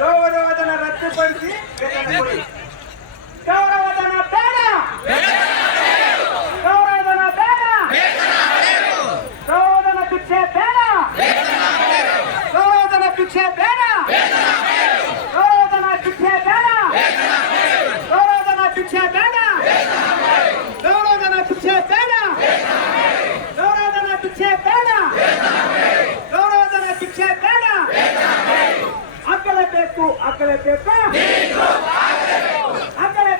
ಗೌರವಧನ ರದ್ದುಪಡಿಸಿ ಗೌರವಧನ ಬೇಡ ಗೌರವಧನ ಬೇಡ ಗೌರವಧನ ಭಿಕ್ಷೆ ಬೇಡ ಗೌರವಧನ ಭಿಕ್ಷೆ ಬೇಡ ಗೌರವಧನ ಭಿಕ್ಷೆ ಬೇಡ ಗೌರವಧನ ಭಿಕ್ಷೆ ಬೇಡ ಹಾಕಲೇಬೇಕು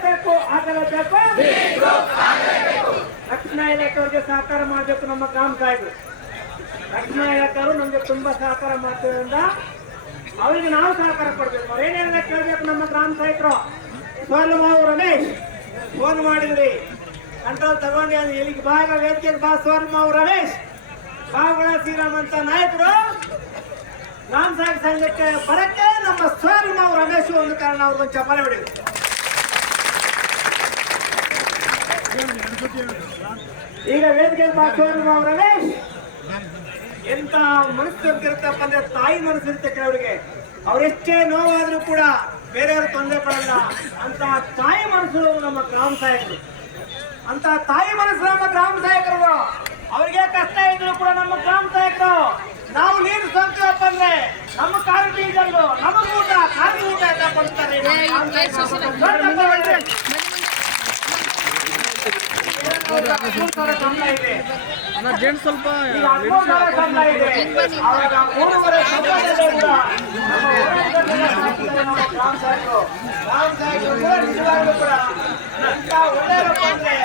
ಬೇಕು ಹಾಕಲೇಬೇಕು ಹಾಕಲೇಬೇಕು ರಕ್ಷಣಾ ಇಲಾಖೆಯವರಿಗೆ ಸಹಕಾರ ಮಾಡಬೇಕು ನಮ್ಮ ಗ್ರಾಮ ಸಾಹೇಬರು ರಕ್ಷಣಾ ನಮ್ಗೆ ತುಂಬಾ ಸಹಕಾರ ಮಾಡ್ತಿರೋದ್ರಿಂದ ಅವರಿಗೆ ನಾವು ಸಹಕಾರ ಕೊಡ್ಬೇಕು. ಅವ್ರು ಕೇಳ್ಬೇಕು ನಮ್ಮ ಗ್ರಾಮ ಸಾಹಿತ್ರು ಸ್ವರ್ಣಮಾವು ರಮೇಶ್, ಫೋನ್ ಮಾಡಿದ್ರಿ. ಕಂಟ್ರೋಲ್ ತಗೊಂಡು, ಅದು ಎಲ್ಲಿಗೆ ಭಾಗ ವೇದಿಕೆಗೆ ಬಾ ಸ್ವರ್ಣಮಾವು ರಮೇಶ್. ಬಾಗುಳ ಶ್ರೀರಾಮ್ ಅಂತ ನಾಯಕರು. ಗ್ರಾಮ ಸಾಗ ಸಂಘಕ್ಕೆ ಬರಕ್ಕೆ ನಮ್ಮ ಸ್ವರ್ಣಮಾವು ರಮೇಶ್ ಒಂದು ಕಾರಣ ಅವ್ರಿಗೊಂದು ಚಪಾಲೆ ಬಿಡಿ ಈಗ ವೇದಿಕೆ ನಾವು ರಮೇಶ್. ಎಂತ ಮನಸ್ಸು ಅಂದ್ರೆ ತಾಯಿ ಮನಸ್ಸು ಇರುತ್ತೆ ಕೆಲವರಿಗೆ. ಅವರೆಷ್ಟೇ ನೋವಾದ್ರೂ ಕೂಡ ಬೇರೆಯವರು ತೊಂದರೆ ಪಡಲ್ಲ. ಅಂತ ತಾಯಿ ಮನಸ್ಸು ನಮ್ಮ ಗ್ರಾಮ ಸಹಾಯಕರು ಅಂತ ತಾಯಿ ಮನಸ್ಸು ನಮ್ಮ ಗ್ರಾಮ ಸಹಾಯಕರು ಅವರಿಗೆ ಕಷ್ಟ ಇದ್ರು ಕೂಡ ನಮ್ಮ ಗ್ರಾಮ ಸಹಾಯಕರು ನಾವು ನೀರು ಸ್ವಂತಪ್ಪ ಅಂದ್ರೆ ನಮ್ಮ ಕಾಲು ಬೀಜಲ್ಲು ನಮಗ ಊಟ ಕಾಲು ಊಟ ಅಂತ ಕೊಡ್ತಾರೆ ನಮ್ಮ ಗ್ರಾಮ ಸಹಾಯಕರು. ದೊಡ್ಡ ತಗೊಳ್ಳಿ. ಮೂರು ನಮಗೂಟ ಸಂಬಳ ಇದೆ ಕೊಡ್ತಾರೆ ಸ್ವಲ್ಪ ಈಗ ಹದಿಮೂರು ಸಾವಿರ ಸಂಬಳ ಇದೆ. ಅವಾಗ ಮೂರುವರೆ ಸಂಬಳದಲ್ಲೇ ಕೂಡ ನಮ್ಮ ಊರಿನ ನಮ್ಮ ಗ್ರಾಮ ಸಹಾಯಕರು, ಗ್ರಾಮ ಸಹಾಯಕರು ಕೂಡ ನಿಜವಾಗ್ಲೂ ಕೂಡ ಇಂಥ ಒಳ್ಳೆಯವ್ರಪ್ಪ ಅಂದ್ರೆ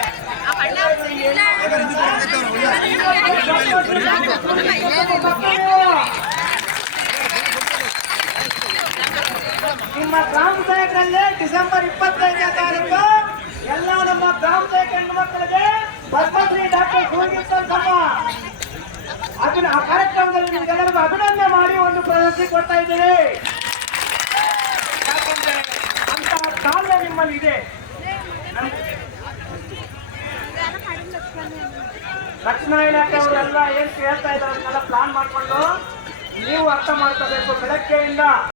ನಿಮ್ಮ ಗ್ರಾಮ ಸಹಾಯಕರಲ್ಲಿ ಡಿಸೆಂಬರ್ ಇಪ್ಪತ್ತೈದನೇ ತಾರೀಕು ಎಲ್ಲ ನಮ್ಮ ಗ್ರಾಮ ಸಹಾಯಕ ಹೆಣ್ಣು ಮಕ್ಕಳಿಗೆ ಪದ್ಮಶ್ರೀ ಡಾಕ್ಟರ್ ಸಭ ಅದನ್ನ ಆ ಕಾರ್ಯಕ್ರಮದಲ್ಲಿ ನಿಮ್ಗೆಲ್ಲರಿಗೂ ಅಭಿನಂದನೆ ಮಾಡಿ ಒಂದು ಪ್ರಶಸ್ತಿ ಕೊಡ್ತಾ ಇದ್ದೀವಿ ಯಾಕಂದ್ರೆ ಅಂತ ಕಾವ್ಯ ನಿಮ್ಮಲ್ಲಿ ಇದೆ. ರಕ್ಷಣಾ ಇಲಾಖೆ ಅವರೆಲ್ಲ ಏನ್ ಕೇಳ್ತಾ ಇದ್ದಾರೆ ಪ್ಲಾನ್ ಮಾಡಿಕೊಂಡು ನೀವು ಅರ್ಥ ಮಾಡ್ಕೋಬೇಕು ಬೆಳಗ್ಗೆಯಿಂದ.